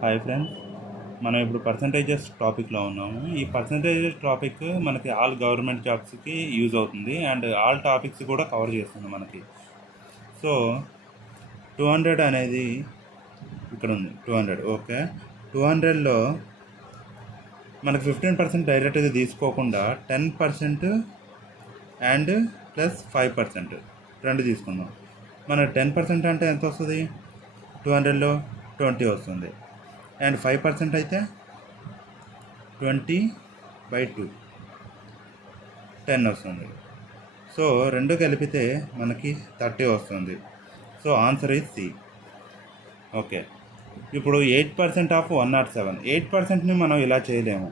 Hi friends, మనం ఇప్పుడు percentages టాపిక్లో ఉన్నాము. ఈ పర్సంటేజెస్ టాపిక్ మనకి ఆల్ గవర్నమెంట్ జాబ్స్కి యూజ్ అవుతుంది అండ్ ఆల్ టాపిక్స్ కూడా కవర్ చేస్తుంది మనకి. సో 200 అనేది ఇక్కడ ఉంది. 200 ఓకే. 200లో మనకి 15% డైరెక్ట్గా తీసుకోకుండా 10% అండ్ ప్లస్ 5% రెండు తీసుకుందాం. మన 10% అంటే ఎంత వస్తుంది? 200లో 20 వస్తుంది. అండ్ 5% అయితే 20/2 10 వస్తుంది. సో రెండు కలిపితే మనకి 30 వస్తుంది. So answer is C. Okay, ఇప్పుడు 8% ఆఫ్ 107. 8%ని మనం ఇలా చేయలేము,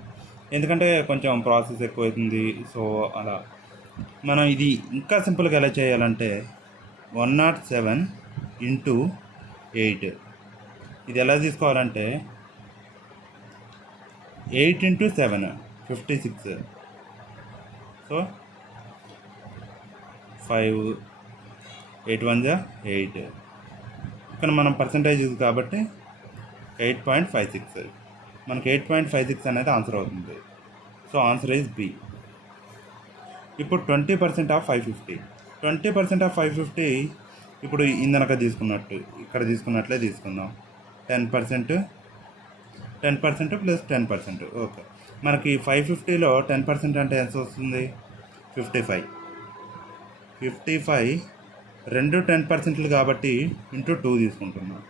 ఎందుకంటే కొంచెం ప్రాసెస్ ఎక్కువవుతుంది. సో అలా మనం ఇది ఇంకా సింపుల్గా ఎలా చేయాలంటే 107 ఇంటూ 8. ఇది ఎలా తీసుకోవాలంటే 8 ఇంటూ 7 56. సో 5 8 1 8. ఇక్కడ మనం పర్సంటేజ్ కాబట్టి 8.56. మనకి 8.56 అనేది ఆన్సర్ అవుతుంది. So answer is B. ఇప్పుడు 20% ఆఫ్ 550. 20% ఆఫ్ 550 ఇప్పుడు ఇందనక తీసుకున్నట్టు ఇక్కడ తీసుకున్నట్లే తీసుకుందాం. 10% ప్లస్ 10%. ఓకే, మనకి 550లో 10% అంటే ఎంత వస్తుంది? 55 రెండు 10% కాబట్టి ఇంటూ 2 తీసుకుంటున్నాం,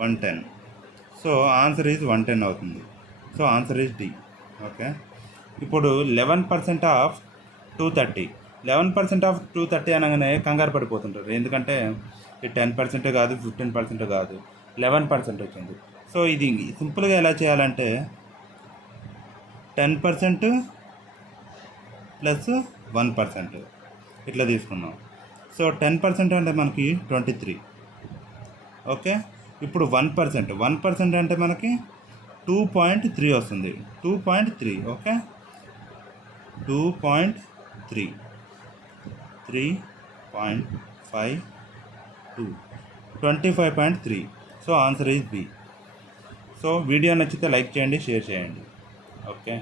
110. సో ఆన్సర్ ఈజ్ 110 అవుతుంది. So answer is D. Okay, ఇప్పుడు 11% ఆఫ్ 230. 11% ఆఫ్ 230 అనగానే కంగారు పడిపోతుంటారు, ఎందుకంటే ఇది 10% కాదు, 15% కాదు, 11% వచ్చింది. సో ఇది సింపుల్గా ఎలా చేయాలంటే 10% ప్లస్ 1% ఇట్లా తీసుకున్నాం. సో 10% అంటే మనకి 23. ఓకే, ఇప్పుడు 1% అంటే మనకి 2.3 వస్తుంది. 2.3. Okay, 2.3 3.52 25.3. So answer is B. So video నచ్చితే లైక్ చేయండి, షేర్ చేయండి. ఓకే.